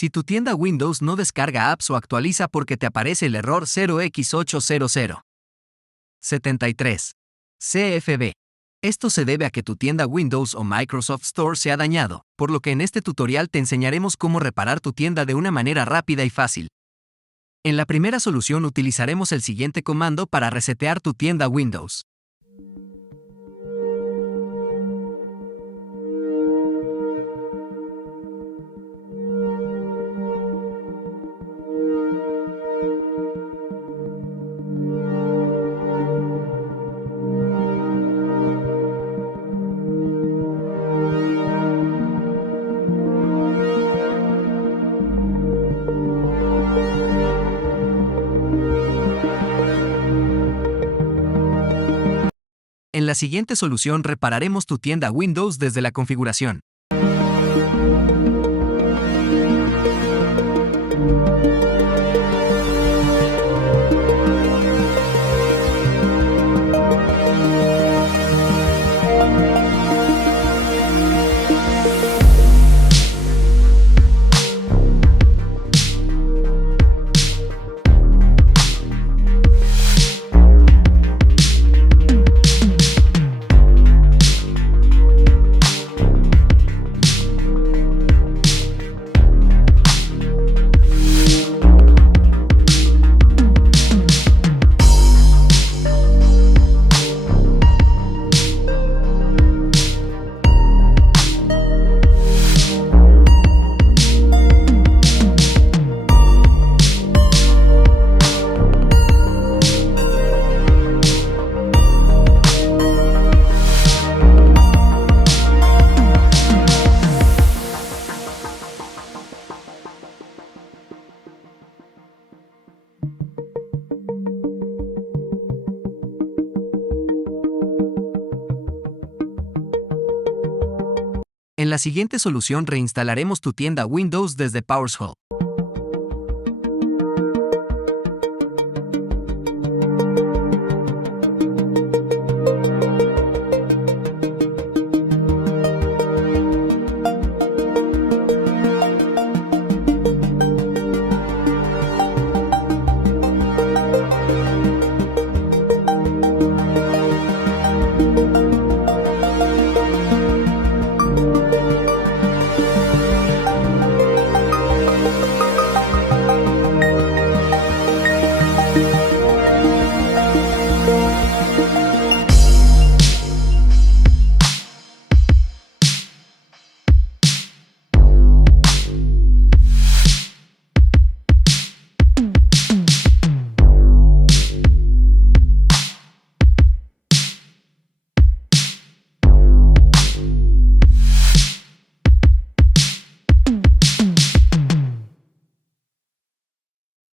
Si tu tienda Windows no descarga apps o actualiza porque te aparece el error 0x80073CFB. Esto se debe a que tu tienda Windows o Microsoft Store se ha dañado, por lo que en este tutorial te enseñaremos cómo reparar tu tienda de una manera rápida y fácil. En la primera solución utilizaremos el siguiente comando para resetear tu tienda Windows. En la siguiente solución repararemos tu tienda Windows desde la configuración. En la siguiente solución reinstalaremos tu tienda Windows desde PowerShell.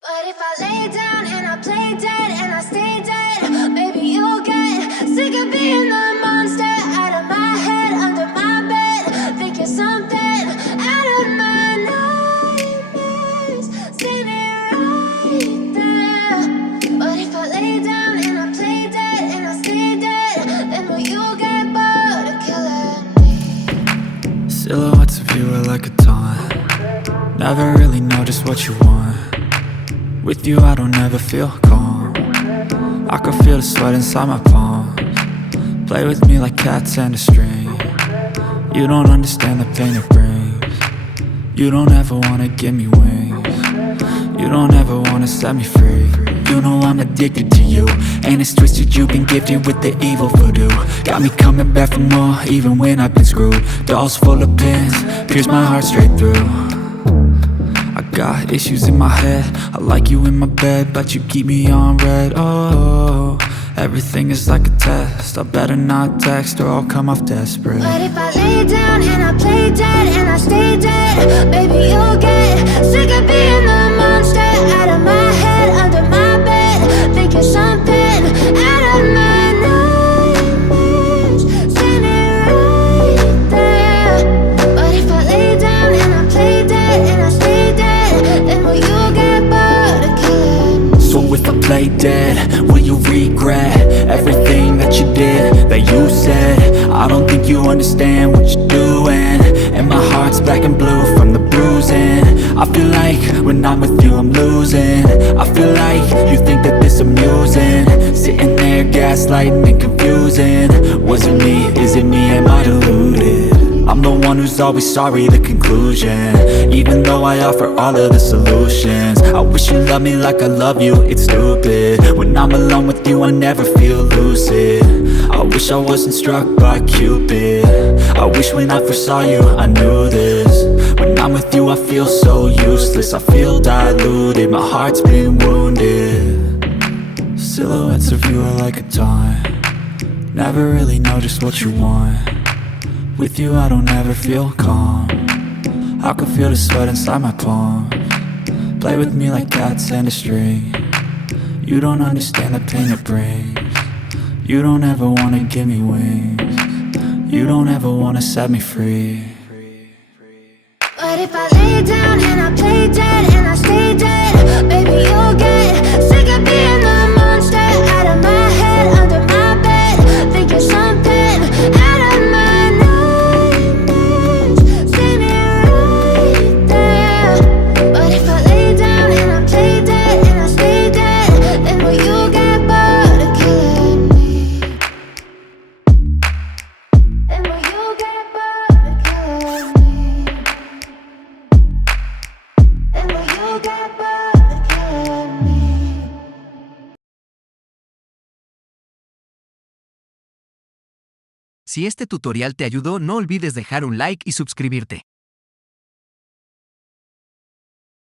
But if I lay down and I play dead and I stay dead, maybe you'll get sick of being the monster out of my head, under my bed. Think you're something out of my nightmares, standing right there. But if I lay down and I play dead and I stay dead, then will you get bored of killing me? Silhouettes of you are like a taunt. Never really know just what you want. With you I don't ever feel calm. I can feel the sweat inside my palms. Play with me like cats and a string. You don't understand the pain it brings. You don't ever wanna give me wings. You don't ever wanna set me free. You know I'm addicted to you, and it's twisted, you've been gifted with the evil voodoo. Got me coming back for more, even when I've been screwed. Dolls full of pins, pierce my heart straight through. I got issues in my head, I like you in my bed, but you keep me on red. Oh, everything is like a test, I better not text or I'll come off desperate. But if I lay down and I play dead and I stay dead, baby you'll get sick of being the monster out of my head, under my bed. Think you're something out of my nightmares, standing right there. But if I lay down and I play dead and I stay dead, then will you get bored of killing me? So if I play dead, will you regret everything that you did, that you said? I don't think you understand what you're doing, and my heart's black and blue from the bruising. I feel like when I'm with you I'm losing. I feel like you think that this amusing. Sitting there gaslighting and confusing. Was it me? Is it me? Am I deluded? I'm the one who's always sorry, the conclusion. Even though I offer all of the solutions. I wish you loved me like I love you, it's stupid. When I'm alone with you I never feel lucid. I wish I wasn't struck by Cupid. I wish when I first saw you I knew this. When I'm with you I feel so useless. I feel diluted, my heart's been wounded. Silhouettes of you are like a taunt. Never really know just what you want. With you I don't ever feel calm. I can feel the sweat inside my palms. Play with me like cats and a string. You don't understand the pain it brings. You don't ever wanna give me wings. You don't ever wanna set me free. But if I lay down and I play dead and I stay dead, baby you'll get sick of being the monster out of my head, under my bed, thinking something out of my nightmares. See me right there. But if I lay down and I play dead and I stay dead, then will you get bored of killing me? Then will you get bored of killing me? Then will you get bored of killing me? Si este tutorial te ayudó, no olvides dejar un like y suscribirte.